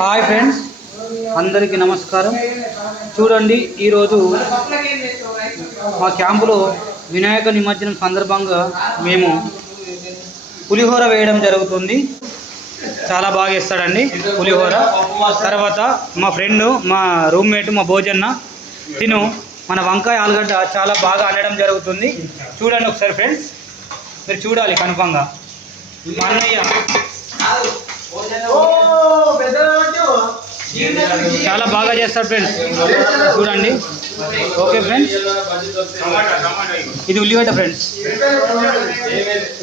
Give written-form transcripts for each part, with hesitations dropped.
Hi friends, అందరికీ నమస్కారం. చూడండి, ఈరోజు మా క్యాంపులో వినాయక నిమజ్జనం సందర్భంగా మేము పులిహోర వేయడం జరుగుతుంది. చాలా బాగా వేస్తాడండి పులిహోర. తర్వాత మా ఫ్రెండ్, మా రూమ్మేట్, మా భోజన్న తిను మన వంకాయ ఆలుగడ్డ చాలా బాగా అనడం జరుగుతుంది. చూడండి ఒకసారి ఫ్రెండ్స్, మీరు చూడాలి కన్ఫామ్గా. మా అన్నయ్య చాలా బాగా చేస్తారు ఫ్రెండ్స్, చూడండి. ఓకే ఫ్రెండ్స్, ఇది ఉల్లిగడ్డ ఫ్రెండ్స్,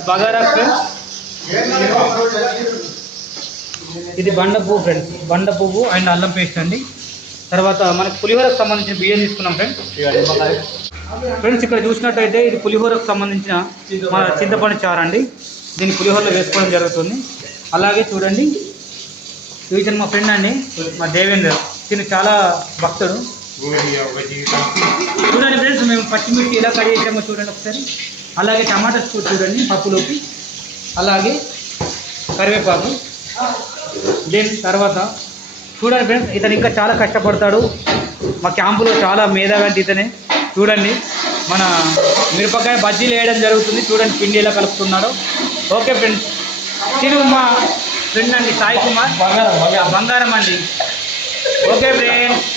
బగారా ఫ్రెండ్స్, ఇది బండ పువ్వు ఫ్రెండ్స్, బండ పువ్వు అండ్ అల్లం పేస్ట్ అండి. తర్వాత మనకు పులిహోరకు సంబంధించిన బియ్యం తీసుకున్నాం ఫ్రెండ్స్. ఫ్రెండ్స్, ఇక్కడ చూసినట్టయితే ఇది పులిహోరకు సంబంధించిన మన చింతపండు చారు అండి. దీన్ని పులిహోరలో వేసుకోవడం జరుగుతుంది. అలాగే చూడండి, ఇతను మా ఫ్రెండ్ అండి, మా దేవేంద్ర. తిను చాలా భక్తుడు. చూడండి ఫ్రెండ్స్, మేము పచ్చిమిర్చి ఎలా కట్ చేసామో చూడండి ఒకసారి. అలాగే టమాటాస్ చూడండి పప్పులోకి, అలాగే కరివేపాకు. దెన్ తర్వాత చూడండి ఫ్రెండ్స్, ఇతను ఇంకా చాలా కష్టపడతాడు. మా క్యాంపులో చాలా మేధావంటి ఇతనే. చూడండి, మన మిరపకాయ బజ్జీలు వేయడం జరుగుతుంది. చూడండి పిండి ఎలా కలుపుతున్నాడో. ఓకే ఫ్రెండ్స్, తిను మా ఫ్రెండ్ అండి, సాయి కుమార్ బంగారం అండి. Okay friends.